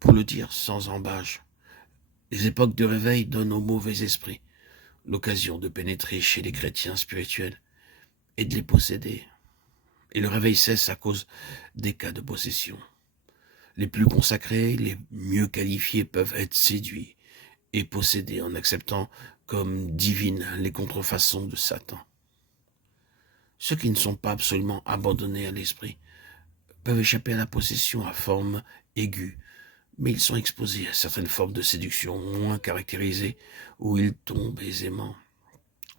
Pour le dire sans embâche, les époques de réveil donnent aux mauvais esprits l'occasion de pénétrer chez les chrétiens spirituels et de les posséder. Et le réveil cesse à cause des cas de possession. Les plus consacrés, les mieux qualifiés peuvent être séduits et possédés en acceptant comme divines les contrefaçons de Satan. Ceux qui ne sont pas absolument abandonnés à l'esprit peuvent échapper à la possession à forme aiguë, mais ils sont exposés à certaines formes de séduction moins caractérisées où ils tombent aisément.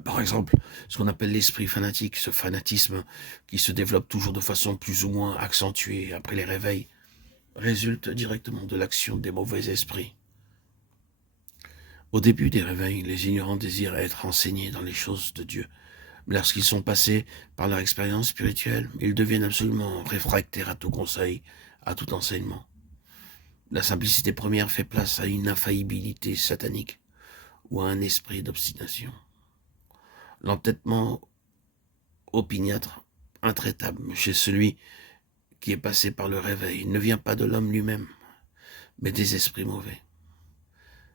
Par exemple, ce qu'on appelle l'esprit fanatique, ce fanatisme qui se développe toujours de façon plus ou moins accentuée après les réveils, résulte directement de l'action des mauvais esprits. Au début des réveils, les ignorants désirent être enseignés dans les choses de Dieu. Mais lorsqu'ils sont passés par leur expérience spirituelle, ils deviennent absolument réfractaires à tout conseil, à tout enseignement. La simplicité première fait place à une infaillibilité satanique ou à un esprit d'obstination. L'entêtement opiniâtre, intraitable chez celui qui est passé par le réveil ne vient pas de l'homme lui-même, mais des esprits mauvais.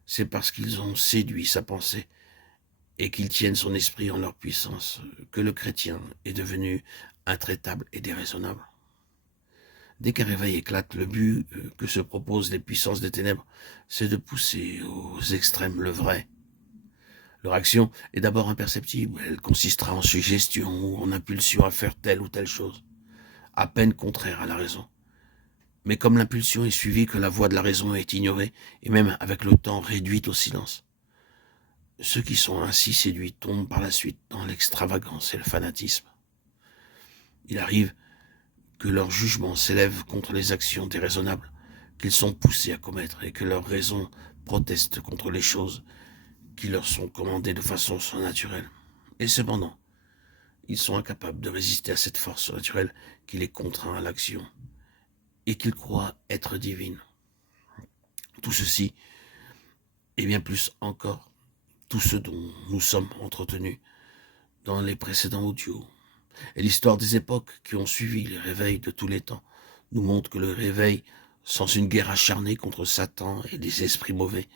C'est parce qu'ils ont séduit sa pensée et qu'ils tiennent son esprit en leur puissance que le chrétien est devenu intraitable et déraisonnable. Dès qu'un réveil éclate, le but que se proposent les puissances des ténèbres, c'est de pousser aux extrêmes le vrai. Leur action est d'abord imperceptible, elle consistera en suggestion ou en impulsion à faire telle ou telle chose, à peine contraire à la raison. Mais comme l'impulsion est suivie que la voix de la raison est ignorée, et même avec le temps réduite au silence, ceux qui sont ainsi séduits tombent par la suite dans l'extravagance et le fanatisme. Il arrive que leur jugement s'élève contre les actions déraisonnables qu'ils sont poussés à commettre et que leur raison proteste contre les choses qui leur sont commandées de façon surnaturelle. Et cependant, ils sont incapables de résister à cette force surnaturelle qui les contraint à l'action et qu'ils croient être divine. Tout ceci, et bien plus encore, tout ce dont nous sommes entretenus dans les précédents audios, et l'histoire des époques qui ont suivi les réveils de tous les temps nous montre que le réveil, sans une guerre acharnée contre Satan et les esprits mauvais,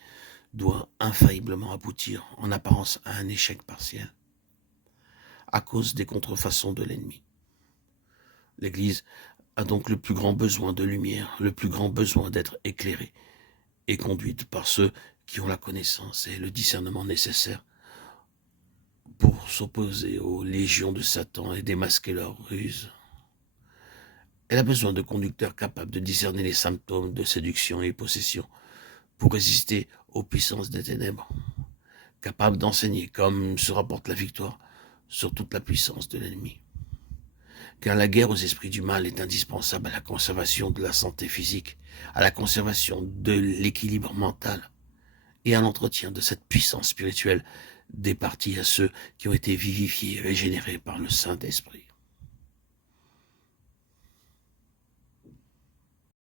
doit infailliblement aboutir en apparence à un échec partiel, à cause des contrefaçons de l'ennemi. L'Église a donc le plus grand besoin de lumière, le plus grand besoin d'être éclairée et conduite par ceux qui ont la connaissance et le discernement nécessaires pour s'opposer aux légions de Satan et démasquer leurs ruses. Elle a besoin de conducteurs capables de discerner les symptômes de séduction et possession pour résister aux puissances des ténèbres, capables d'enseigner comme se rapporte la victoire sur toute la puissance de l'ennemi. Car la guerre aux esprits du mal est indispensable à la conservation de la santé physique, à la conservation de l'équilibre mental et à l'entretien de cette puissance spirituelle départie à ceux qui ont été vivifiés et régénérés par le Saint-Esprit.